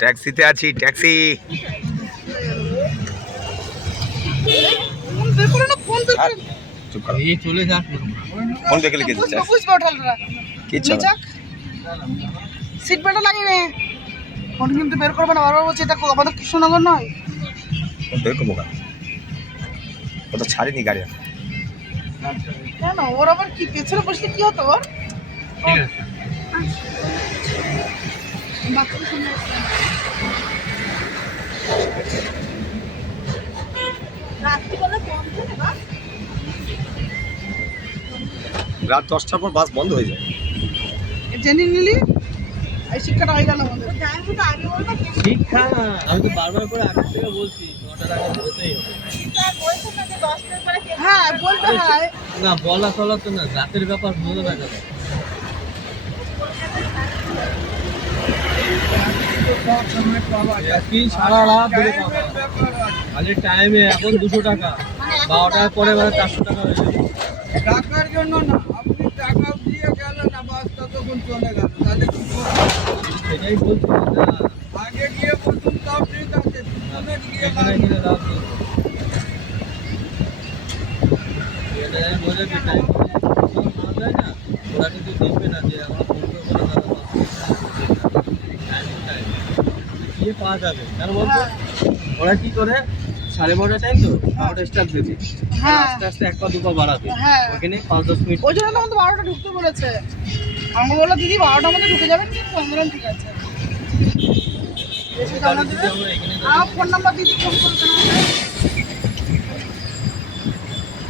ট্যাক্সিতে আছি, ট্যাক্সি। চুপ করো, চলে যাক। ফোন দেখে লিখে দিচ্ছি। কিচ্ছু হবে না। সিট বেল্ট লাগিয়ে ফোন কিন্তু বের করবে না, বারবার বলছে এটা আমাদের কৃষ্ণনগর নয়। বের করবো কেন? ও তো ছাড়িনি গাড়ি। কেন ওর আবার কি পেছনে বসলে কি হতো ওর? ঠিক আছে। বাচ্চাদের সামনে আসছে। রাত্রিবেলা বন্ধ থাকে বাস? রাত 10টার পর বাস বন্ধ হয়ে যায়। জেনে নিলি এই শিক্ষাটা হয়ে গেল আমাদের। শিক্ষা আমি তো বারবার করে আগে থেকে বলছি 9টার আগে বেরোতেই হবে। হ্যাঁ বলতে হয়। না বলা চলা তো না, রাতের ব্যাপার ভালো লাগে না। একদিন সারা রাত ধরে পাবো। খালি টাইমে এখন 200 টাকা, 12টার পরে মানে 400 টাকা হয়ে যাবে। টাকার জন্য না, আপনি টাকা দিয়ে গেলেন না, বাসটা তখন চলে গেল, তাহলে কি করবেন? সেটাই বলছি না, আগে গিয়ে বলুন তাও ঠিক আছে, পিছনে গিয়ে এখানে গিয়ে লাভ নেই। এটা আমি বলে কি টাইম না যায় না, ওরা কিন্তু দেখবে না যে আমরা ফোন করে বলে দাদা টাইম গিয়ে পাওয়া যাবে। কেন বলতো ওরা কি করে 12:30 টাইম তো 12টা স্টার্ট দিয়েছে, হ্যাঁ আস্তে আস্তে 1 পা 2 পা বাড়াবে। হ্যাঁ ওখানে 5-10 মিনিট ওই জন্য তো আমাদের 12টা ঢুকতে বলেছে। আমাকে বললো দিদি 12টার মধ্যে ঢুকে যাবেন কিন্তু আমি বললাম ঠিক আছে। এসে জানা দেবে। আমরা এখানে আমার ফোন নাম্বার দিদি ফোন করবেন আমাকে।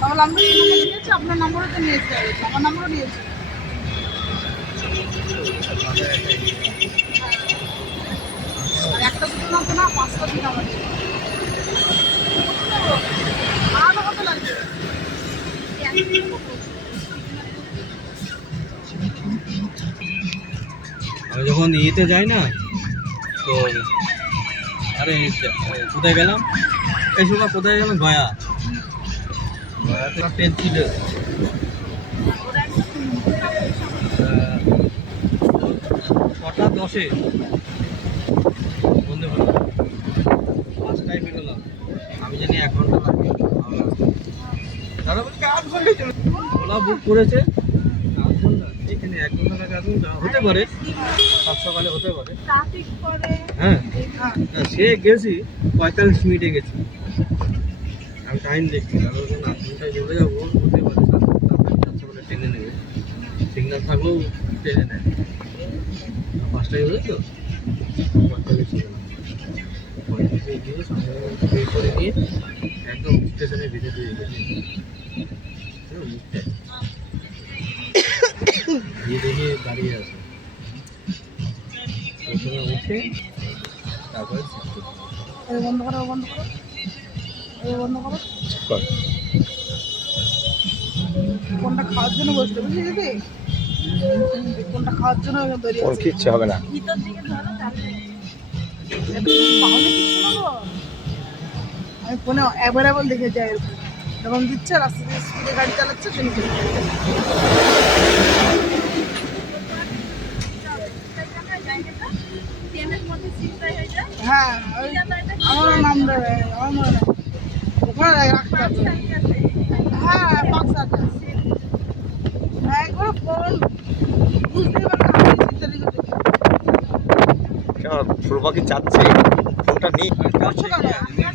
তাহলে আমি ফোন নাম্বার দিয়েছি, আপনার নাম্বারও তো নিয়েছি, আমার নাম্বারও নিয়েছি। আর একটা দুটো নাম তো না, 5টা দিন আমার দিয়েছি। আরও কত লাগবে? আমি যখন ইয়েতে যাই না তো আরে কোথায় গেলাম, এই সময় কোথায় গেলাম, গয়া। গয়াতে ট্রেন ছিল 6:10 বন্ধে ভারত, 5টায় বেরোলাম, আমি জানি 1 ঘন্টা লাগবে। তারা বলছে 8 ঘন্টায় চলে, ওলা বুক করেছে 8 ঘন্টা, এখানে 1 ঘন্টা লাগে, 8 ঘন্টা হতে পারে, সব সকালে হতে পারে। হ্যাঁ না, সে গেছি 45 মিনিটে গেছি, আমি টাইম দেখছি, তারপর 8 ঘন্টায় চলে যাবো, হতে পারে 7:30 ট্রেনে নেবে, সিগন্যাল থাকলেও ট্রেনে নেয়। 5টায় হলে তো 45 ছিল না, 45 গিয়ে সঙ্গে পে করে নিয়ে একদম স্টেশনে ভিতরে দিয়ে গেছি। গিয়ে দেখি দাঁড়িয়ে আছে, প্রথমে উঠে তারপরে এই বন্ধ করো, বন্ধ করো, এই বন্ধ করো। কর। কোনটা খাওয়ার জন্য বসতে বুঝলি দিদি? কোনটা খাওয়ার জন্য বেরিয়ে ওর কিচ্ছু হবে না। পাহলে কিচ্ছু না গো। আমি ফোনে অ্যাভেলেবল দেখে যাই, যখন দিচ্ছে রাস্তা দিয়ে স্পিডে গাড়ি চালাচ্ছে শুনছি। হ্যাঁ আমারও নাম দেবে, আমার মনে নেই, ওখানে রাখতে হবে। হ্যাঁ বাক্স আছে, একবার ফোন বুঝতেই পারবে না, আমি চিন্তা লিখে কেন প্রভাকে চাচ্ছে ফোনটা নেই? করছো কেন?